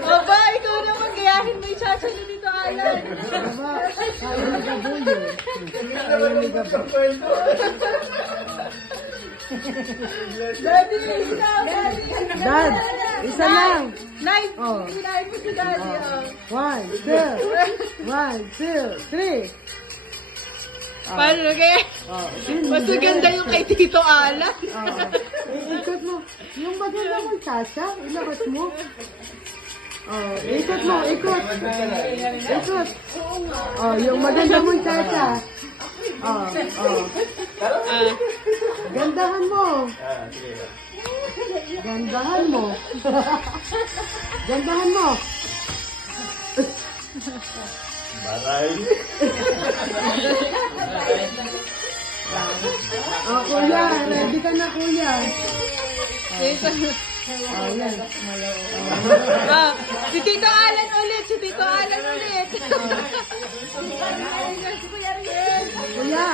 Aba, ikaw naman, gayahin mo yung chacha niyo dito, Alan. Daddy, stop! Dad, isa lang. Night! Oh. Hinahin mo si Daddy, oh. 1, 2, 1, 2, 3. Paano kaya? Mas maganda yung kay Tito Alan. Ikot mo. Yung maganda mo, Chacha, ilakas mo. Ikot mo, ikot. Ikot. Yung maganda mo, Chacha. Gandahan mo. Gandahan mo. Gandahan mo. Baray. Kuya, ready ka na, kuya. Yan. Si Tito Alan ulit, si Tito Alan ulit. Kuya.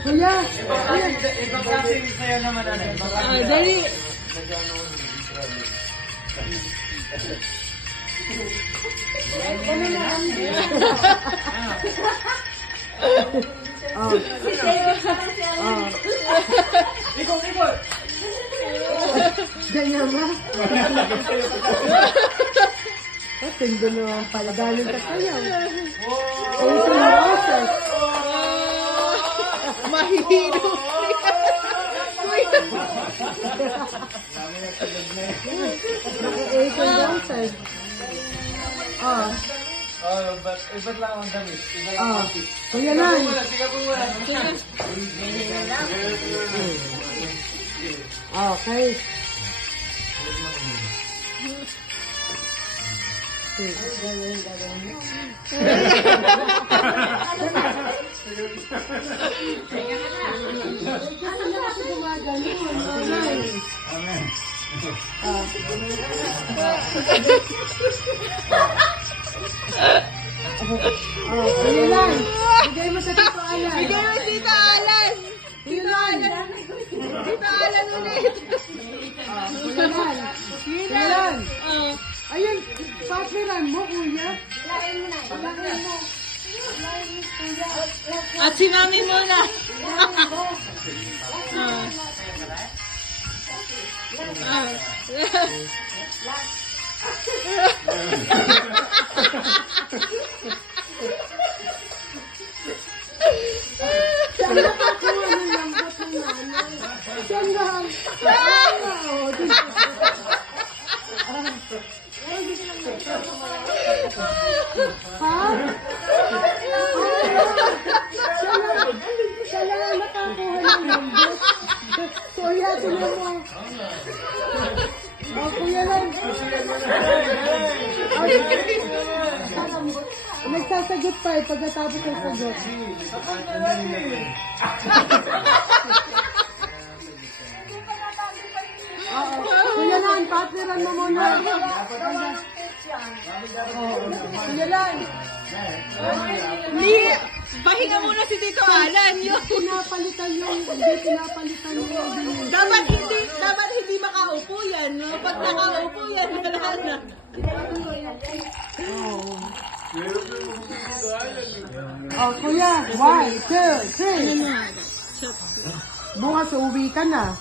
Kuya. Ibang klase sa'yo naman, ano? Dali. Ikot! Ganyan ba? Tindo naman pala. Galing ka kayo. Ito naoses. Mahihino. Ito naoses. Iba't lang ang damit. Iba't lang ang fit. Kuya lang. Tiga po muna. Okay. Ano na kasi gumagano? Amen. Kuya lang. Bigay mo sa Tito Alan. Bigay mo si Tito Alan. Tito Alan. Tito Alan ulit. Kuya lang. Kuya lang. Ayun, partneran mo, kuya. Lain mo. At si Mami muna. Saan nakakuha ng lambot ng nanay? Saan lang? Ha? Saan lang nakakuha ng lambot? Kuya, tuloy mo. Kuya lang. Nagsasagot pa eh, pagkatapos ng sagot. Kuya lang, partneran mo muna. Kuya lang. Pahinga muna si Tito Alan. Pinapalitan yung, hindi pinapalitan yung. Dapat hindi makaupo yan. Pag nakaupo yan, wala na. Kuya, 1, 2, 3. Bukas uuwi ka na.